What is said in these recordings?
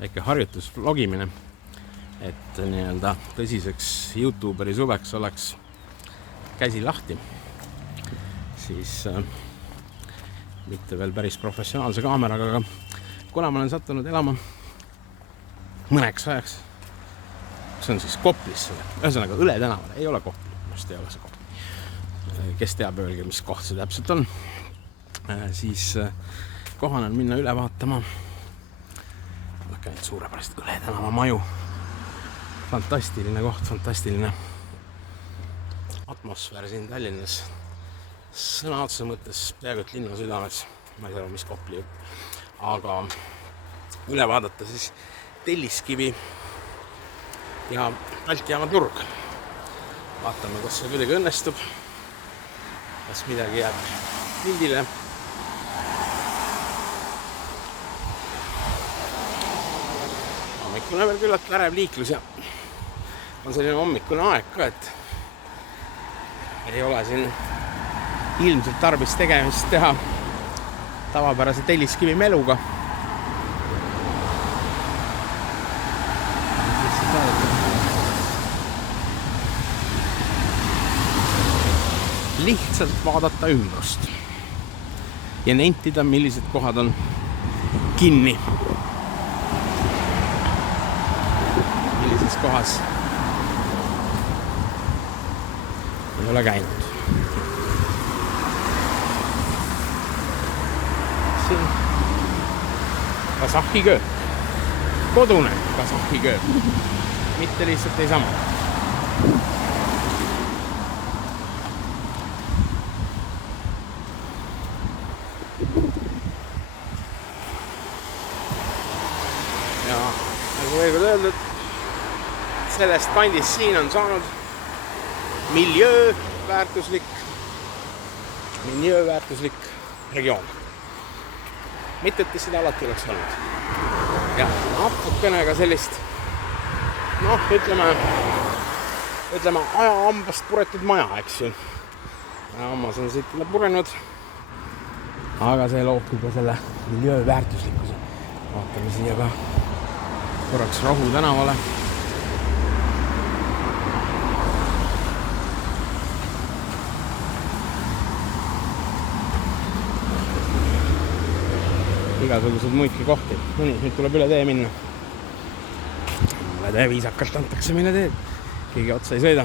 väike harjutus vlogimine, et nii-öelda tõsiseks YouTuberi suveks oleks käsi lahti, siis mitte veel päris professionaalse kaameraga, aga kuna ma olen sattunud elama mõneks ajaks, see on siis Koplisse, ühesõnaga Õle tänavale, ei ole Kopli, just ei ole see Kopli, kes teab, öelge, mis koht see täpselt on, siis kohane on minna üle vaatama neid suurepärast Õle tänava maju. Fantastiline koht, fantastiline atmosfäär siin Tallinnas, sõna otsa mõttes peaaegu et linna südames, ma ei tea, mis Kopli jutt, aga üle vaadata siis Telliskivi ja Balti jaama turg. Vaatame, kas see kuidagi õnnestub, kas midagi jääb pildile. Hommikune veel küllalt värev liiklus ja on selline hommikune aeg ka, et ei ole siin ilmselt tarbis tegemist teha tavapärase Telliskivi meluga. Lihtsalt vaadata ümbrust ja nentida, millised kohad on kinni. Millises kohas ei ole käinud. Siin kasahhiköök, kodune kasahhiköök, mitte lihtsalt ei sama. Ja nagu veel kord öeldud, sellest kandist siin on saanud miljööväärtuslik regioon. Mitte, et seda alati oleks olnud. Ja natukene ka sellist, ütleme ajaambast puretud maja, eks ju. Ammas on siit purenud, aga see loob juba selle miljööväärtuslikkuse. Vaatame siia ka korraks Rohu tänavale. Igasugused muidki kohti. No nii, nüüd tuleb üle tee minna. Üle tee viisakalt antakse meile teed. Keegi otsa ei sõida.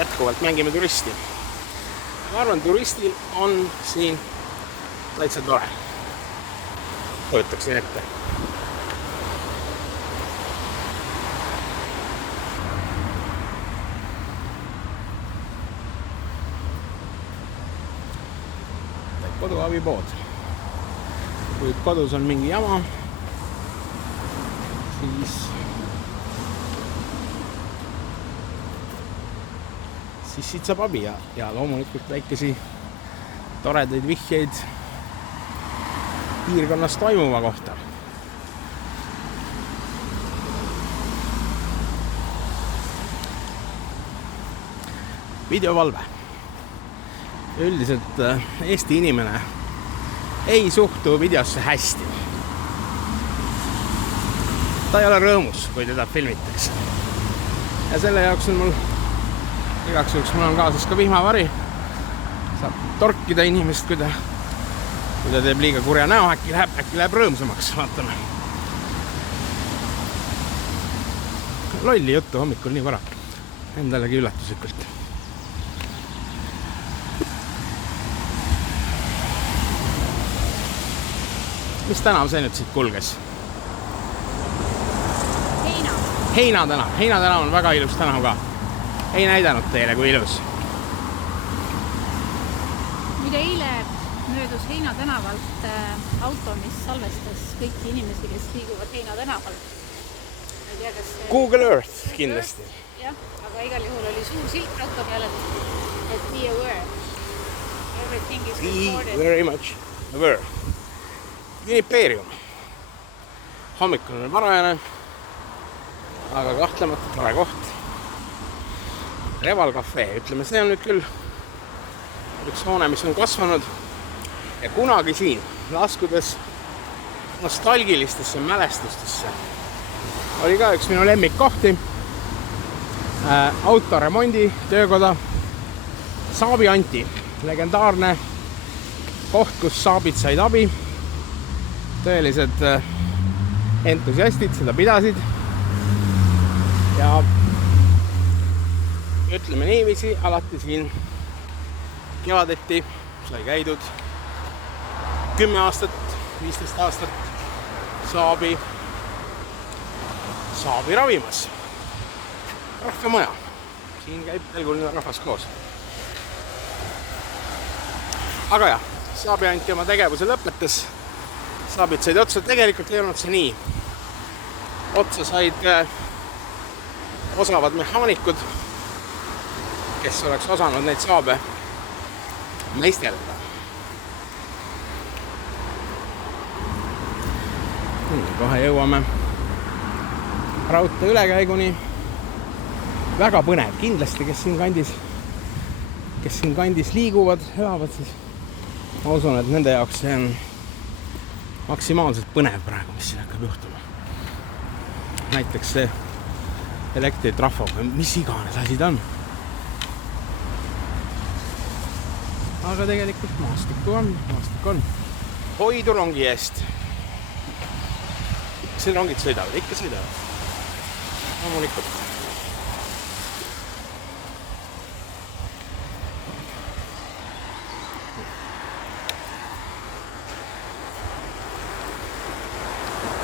Jätkuvalt mängime turisti. Ma arvan, turistil on siin täitsa tore. Kujutaksin ette. Koduabipood. Kui kodus on mingi jama, siis siit saab abi ja loomulikult väikesi toredaid vihjeid piirkonnas toimuva kohta. Videovalve. Üldiselt Eesti inimene ei suhtu videosse hästi. Ta ei ole rõõmus, kui teda filmitakse. Ja selle jaoks on mul igaks juhuks mul on kaasas ka vihmavari. Saab torkida inimest, kui ta teeb liiga kurja näo, äkki läheb rõõmsamaks, vaatame. Lolli juttu hommikul nii vara. Endalegi üllatuslikult. Mis tänav see nüüd siit kulges? Heina tänav. Heina tänav on väga ilus tänav ka. Ei näidanud teile, kui ilus. Muide, eile möödus Heina tänavalt auto, mis salvestas kõiki inimesi, kes liiguvad Heina tänaval. Ei tea, kas Google Earth kindlasti. Jah, aga igal juhul oli suur silt auto peale, et be aware. Everything is recorded. Be very much aware. Unipeerium. Hommikul on varajane, aga kahtlemata tore koht. Reval Cafe, ütleme, see on nüüd küll üks hoone, mis on kasvanud ja kunagi siin, laskudes nostalgilistesse mälestustesse, oli ka üks minu lemmikkohti, autoremondi töökoda Saabi Anti, legendaarne koht, kus saabid said abi, tõelised entusiastid seda pidasid ja ütleme niiviisi, alati siin kevadeti sai käidud 10 aastat, 15 aastat Saabi ravimas. Rahvamaja. Siin käib telguline rahvas koos. Aga jah, Saabi Anti oma tegevuse lõpetas. Saabid said otsa, tegelikult ei olnud see nii. Otsa said osavad mehaanikud, kes oleks osanud neid saabe meistelda. Kohe jõuame raudtee ülekäiguni. Väga põnev, kindlasti, kes siin kandis liiguvad, elavad, siis ma usun, et nende jaoks see on maksimaalselt põnev praegu, mis siin hakkab juhtuma. Näiteks see elektritrafo või mis iganes asi ta on. Aga tegelikult maastik on. Hoidu rongi eest. Siin rongid sõidavad, ikka sõidavad. Loomulikult.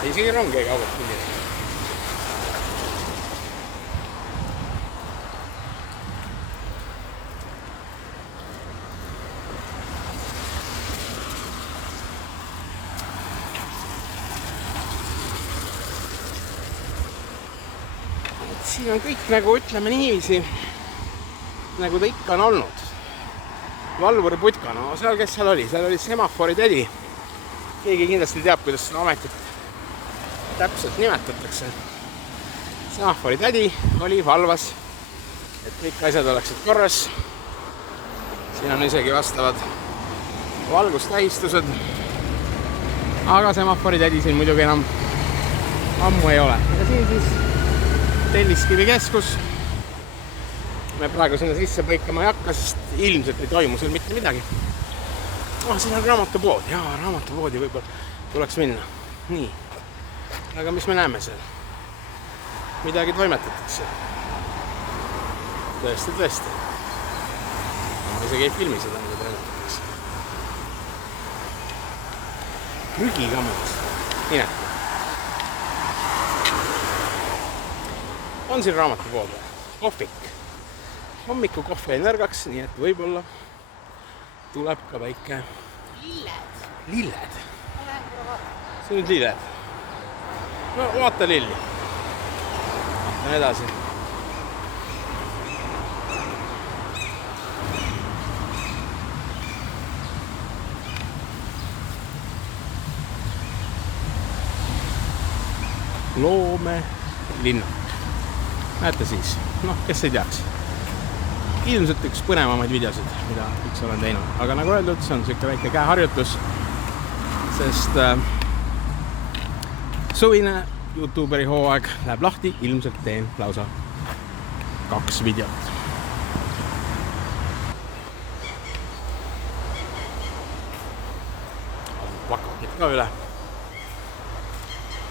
Isegi rongi ei kaugelt pildis. Siin on kõik nagu ütleme niiviisi, nagu ta ikka on olnud. Valvuri putka, no seal kes seal oli? Seal oli semafori tädi. Keegi kindlasti teab, kuidas seda ametit täpselt nimetatakse. Semafori tädi oli valvas, et kõik asjad oleksid korras. Siin on isegi vastavad valgustähistused. Aga semafori tädi siin muidugi enam ammu ei ole. Ja siin siis Telliskivi keskus. Me praegu sinna sisse põikama ei hakka, sest ilmselt ei toimu seal mitte midagi. Siin on raamatupood. Jaa, raamatupoodi võib-olla tuleks minna. Nii. Aga mis me näeme seal? Midagi toimetatakse. Tõesti. Ma isegi ei filmi seda, mida toimetatakse. Prügikameras. Nii. On siin raamatupood või? Kohvik. Hommiku kohvi ei nõrgaks, nii et võib-olla tuleb ka väike lilled. See on nüüd lilled. No vaata lilli. Vaatan edasi. Loomelinnak. Näete siis, kes ei teaks. Ilmselt üks põnevamaid videosid, mida üks olen teinud. Aga nagu öeldud, see on selline väike käeharjutus, sest suvine YouTuberi hooaeg läheb lahti. Ilmselt teen lausa 2 videot. Plakatit ka üle.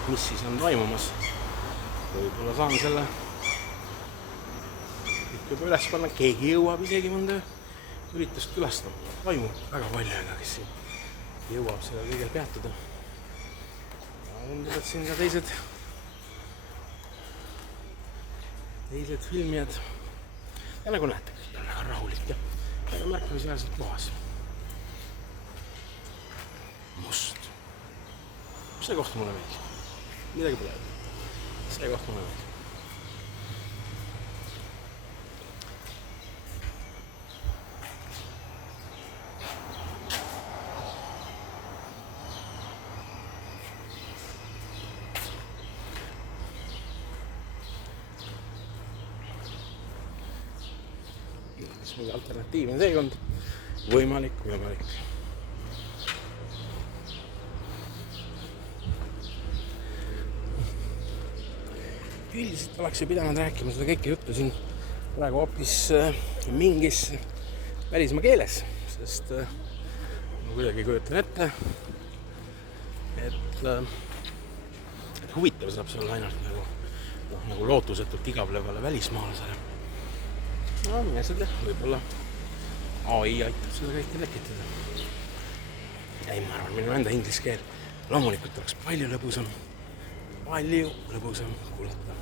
Mis siis on toimumas? Võib-olla saan selle juba üles panna, keegi jõuab isegi mõnda üritust külastama. Toimub väga palju, aga kes siin jõuab seda kõigil peatuda. Tundub, et siin ka teised filmijad. Ja nagu näete, kõik on väga rahulik ja väga märkimisväärselt kohas. Must. See koht mulle meeldib. Midagi pole. See koht mulle meeldib. Mingi alternatiivne teekond. võimalik. Üldiselt oleks ju pidanud rääkima seda kõike juttu siin praegu hoopis mingis välismaa keeles, sest ma kuidagi kujutan ette, et huvitav saab see olla ainult nagu lootusetult igavlevale välismaalasele. No mine seda, võib-olla AI aitab seda kõike tekitada. Ei, ma arvan, minu enda inglise keel loomulikult oleks palju lõbusam kuulata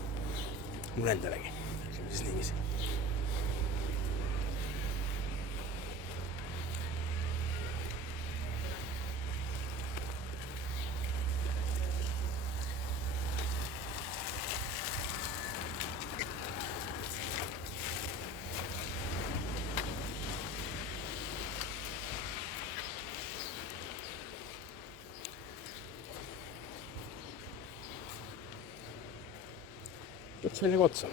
mul endalegi, ütleme siis niiviisi. Sellega otsa.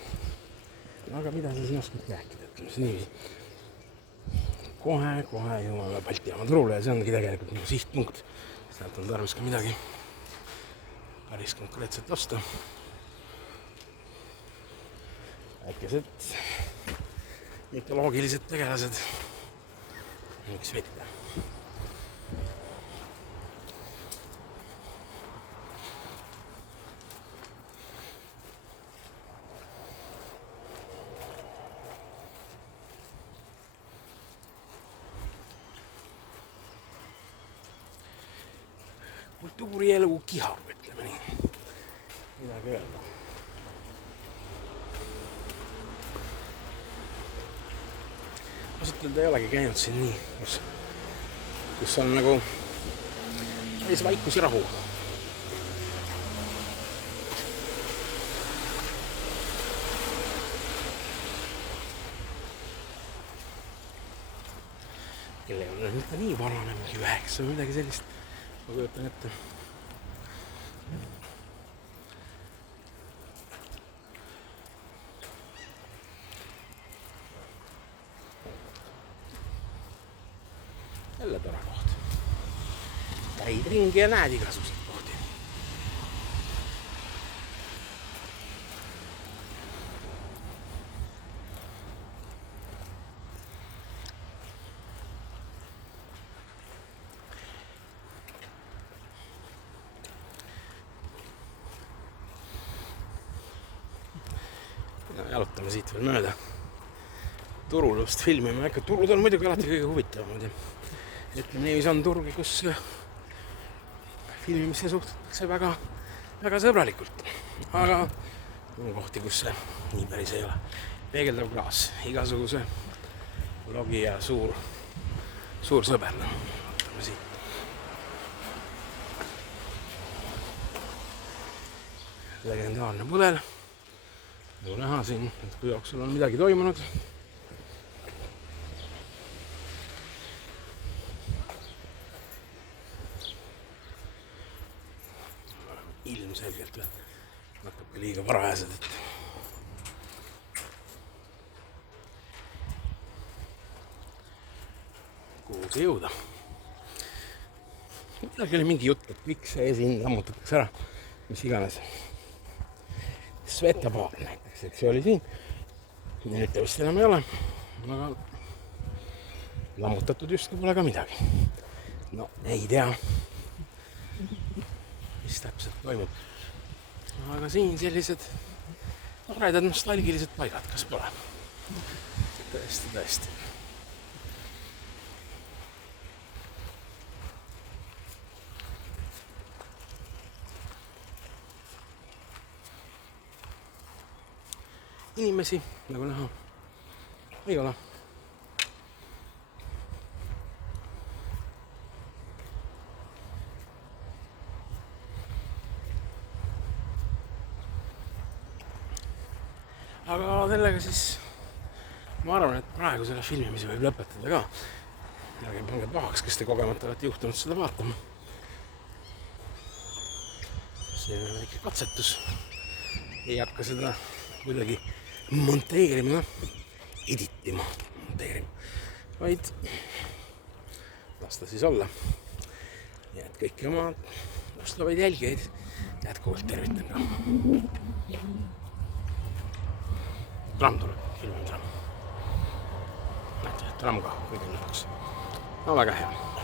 Aga mida sa siin oskad rääkida, ütleme siis niiviisi. Kohe jõuame Balti jaama turule ja see ongi tegelikult minu sihtpunkt. Sealt on tarvis ka midagi päris konkreetselt osta. Väikesed mütoloogilised tegelased. Miks mitte? Kultuurielu kihab, ütleme nii. Midagi öelda. Ausalt öelda ei olegi käinud siin nii, kus on nagu päris vaikus ja rahu. Kelle on mitte nii varane, 9 või midagi sellist. Ma kujutan ette. Jälle tore koht. Käid ringi ja näed igasuguseid kohti. Jalutame siit veel mööda turulust filmima. Turud on muidugi alati kõige huvitavamad. Ütleme nii, on turgi, kus filmimisse suhtutakse väga sõbralikult. Aga on kohti, kus see nii päris ei ole. Peegeldav klaas, igasuguse logi ja suur sõber. Vaatame siit. Legendaarne pudel. Nagu näha siin, et kui jooksul on midagi toimunud. Ilmselgelt natuke liiga varajased, et kuhugi jõuda. Midagi oli mingi jutt, et kõik see siin lammutatakse ära, mis iganes. Sveta baar näiteks, eks see oli siin. Nüüd ta vist enam ei ole, aga lammutatud justkui pole ka midagi. No ei tea, mis täpselt toimub. Aga siin sellised toredad nostalgilised paigad, kas pole? Tõesti. Inimesi, nagu näha, ei ole. Aga sellega siis ma arvan, et praegu selle filmimise võib lõpetada ka. Ärge pange pahaks, kes te kogemata olete juhtunud seda vaatama. See on väike katsetus. Ei hakka seda kuidagi monteerima, vaid las ta siis olla. Nii et kõiki oma ustavaid jälgijaid jätkuvalt tervitan ka. Tramm tuleb, ilmne tramm. Näete, tramm ka kõigil lõpuks. No väga hea.